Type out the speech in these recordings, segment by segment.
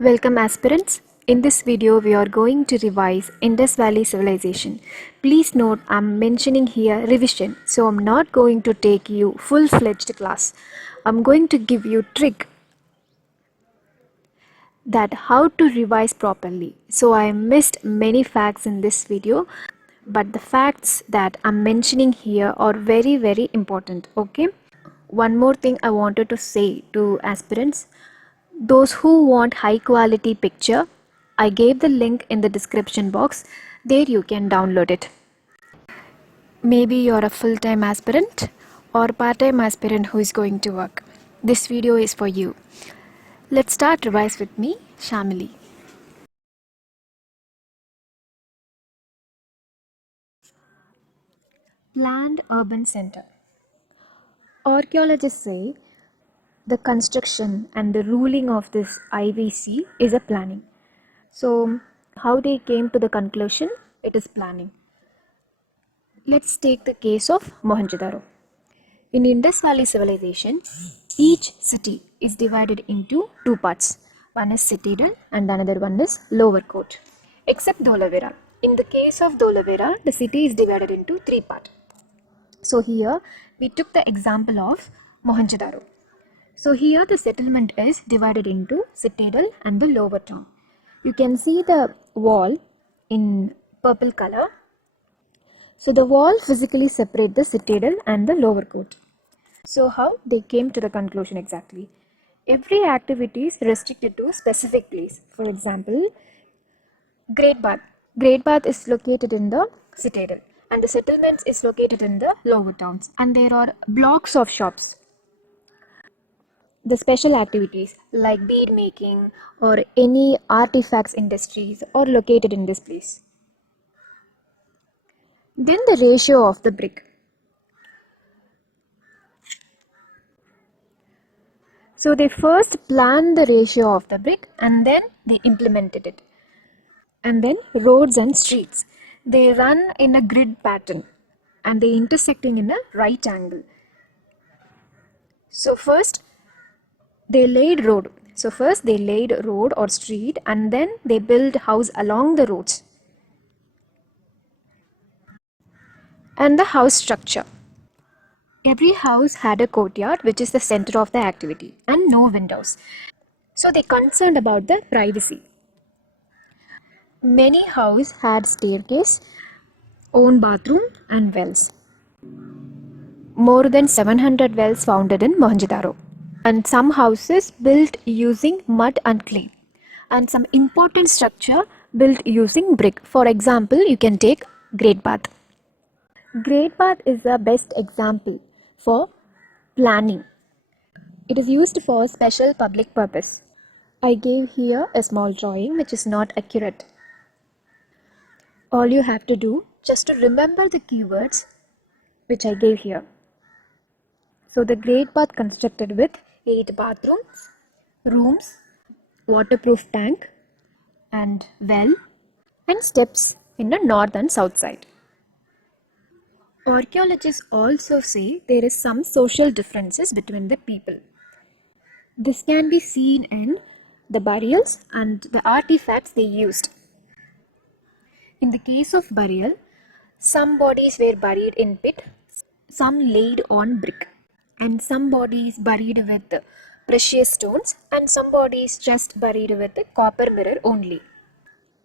Welcome aspirants. In this video we are going to revise Indus Valley Civilization. Please note I'm mentioning here revision, so I'm not going to take you full-fledged class. I'm going to give you trick that how to revise properly. So I missed many facts in this video, but the facts that I'm mentioning here are very important, okay? One more thing I wanted to say to aspirants. Those who want high quality picture, I gave the link in the description box. There you can download it. Maybe you're a full-time aspirant or part-time aspirant who is going to work. This video is for you. Let's start revise with me, Shamili. Planned urban center. Archaeologists say the construction and the ruling of this IVC is a planning. So, how they came to the conclusion? It is planning. Let's take the case of Mohenjo-daro. In Indus Valley Civilization, each city is divided into two parts. One is citadel and another one is lower court. Except Dholavira. In the case of Dholavira, the city is divided into three parts. So here we took the example of Mohenjo-daro. So here the settlement is divided into citadel and the lower town. You can see the wall in purple color. So the wall physically separates the citadel and the lower court. So how they came to the conclusion exactly? Every activity is restricted to a specific place. For example, Great Bath. Great Bath is located in the citadel and the settlements is located in the lower towns, and there are blocks of shops. The special activities like bead making or any artifacts industries are located in this place. Then the ratio of the brick. So they first planned the ratio of the brick and then they implemented it. And then roads and streets. They run in a grid pattern and they intersecting in a right angle. So first they laid road. So first they laid road or street and then they built house along the roads. And the house structure. Every house had a courtyard which is the center of the activity and no windows. So they concerned about the privacy. Many houses had staircase, own bathroom and wells. More than 700 wells founded in Mohenjo-daro. And some houses built using mud and clay. And some important structure built using brick. For example, you can take Great Bath. Great Bath is the best example for planning. It is used for special public purpose. I gave here a small drawing which is not accurate. All you have to do just to remember the keywords which I gave here. So the Great Bath constructed with 8 bathrooms, rooms, waterproof tank and well and steps in the north and south side. Archaeologists also say there is some social differences between the people. This can be seen in the burials and the artifacts they used. In the case of burial, some bodies were buried in pit, some laid on brick, and some bodies buried with precious stones, and some bodies just buried with a copper mirror only.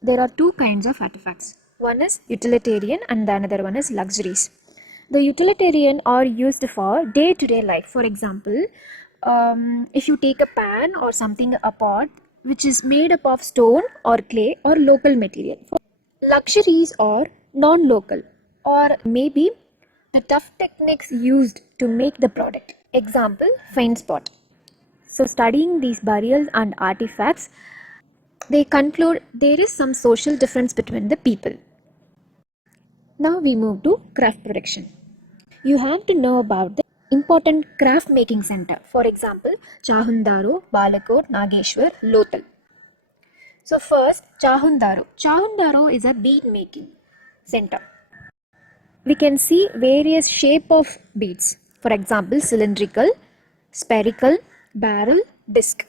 There are two kinds of artifacts. One is utilitarian and the another one is luxuries. The utilitarian are used for day-to-day life. For example, if you take a pan or something, a pot which is made up of stone or clay or local material. Luxuries are non-local or maybe the tough techniques used to make the product. Example, fine spot. So studying these burials and artifacts, they conclude there is some social difference between the people. Now we move to craft production. You have to know about the important craft making center. For example, Chahundaro, Balakot, Nageshwar, Lothal. So first, Chahundaro. Chahundaro is a bead making center. We can see various shape of beads. For example, cylindrical, spherical, barrel, disc.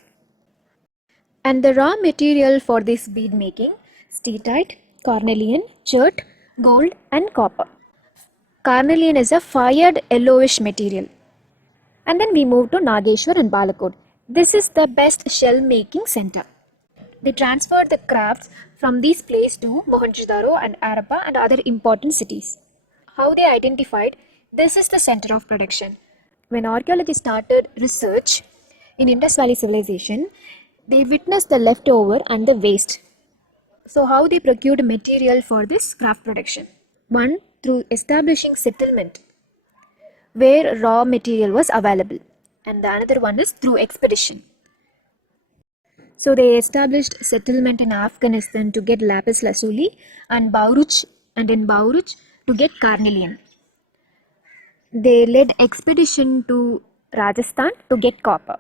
And the raw material for this bead making: steatite, carnelian, chert, gold, and copper. Carnelian is a fired yellowish material. And then we move to Nageshwar and Balakot. This is the best shell making center. They transferred the crafts from these places to Mohenjo-daro and Harappa and other important cities. How they identified this is the center of production. When archaeologists started research in Indus Valley civilization, they witnessed the leftover and the waste. So, how they procured material for this craft production? One, through establishing settlement where raw material was available, and the another one is through expedition. So they established settlement in Afghanistan to get lapis lazuli and in Bauruch to get carnelian. They led expedition to Rajasthan to get copper.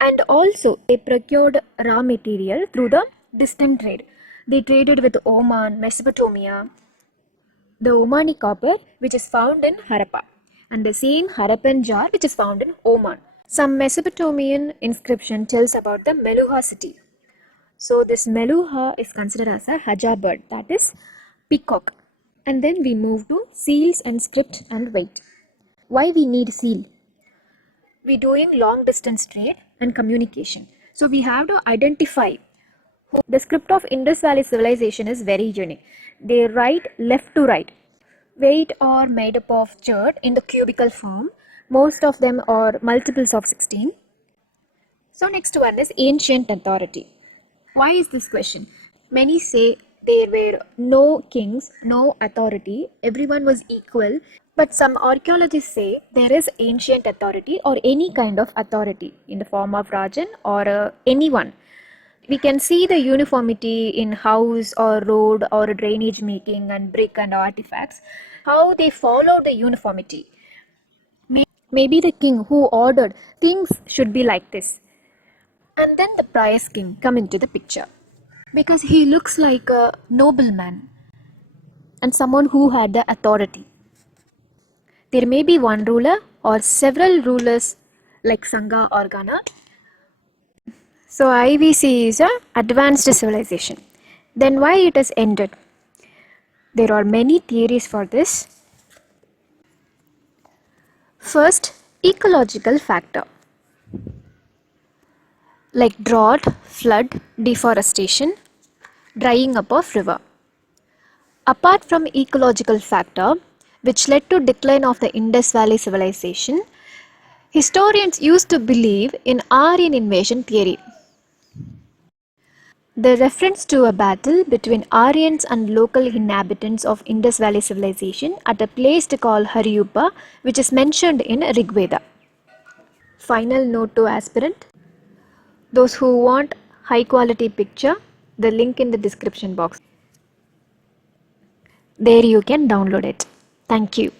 And also they procured raw material through the distant trade. They traded with Oman, Mesopotamia, the Omani copper which is found in Harappa, and the same Harappan jar which is found in Oman. Some Mesopotamian inscription tells about the Meluha city. So this Meluha is considered as a Haja bird, that is peacock. And then we move to seals and script and weight. Why we need seal? We're doing long distance trade and communication. So we have to identify. The script of Indus Valley civilization is very unique. They write left to right. Weight are made up of chert in the cubical form. Most of them are multiples of 16. So next one is ancient authority. Why is this question? Many say there were no kings, no authority, everyone was equal. But some archaeologists say there is ancient authority or any kind of authority in the form of Rajan or anyone. We can see the uniformity in house or road or drainage making and brick and artifacts, how they followed the uniformity. Maybe the king who ordered things should be like this. And then the pious king come into the picture because he looks like a nobleman and someone who had the authority. There may be one ruler or several rulers like Sangha or Ghana. So IVC is a advanced civilization. Then why it has ended? There are many theories for this. First, ecological factor like drought, flood, deforestation, drying up of river. Apart from ecological factor, which led to decline of the Indus Valley civilization, historians used to believe in Aryan invasion theory. The reference to a battle between Aryans and local inhabitants of Indus Valley civilization at a place called Hariyuppa, which is mentioned in Rigveda. Final note to aspirant. Those who want high quality picture, the link in the description box. There you can download it. Thank you.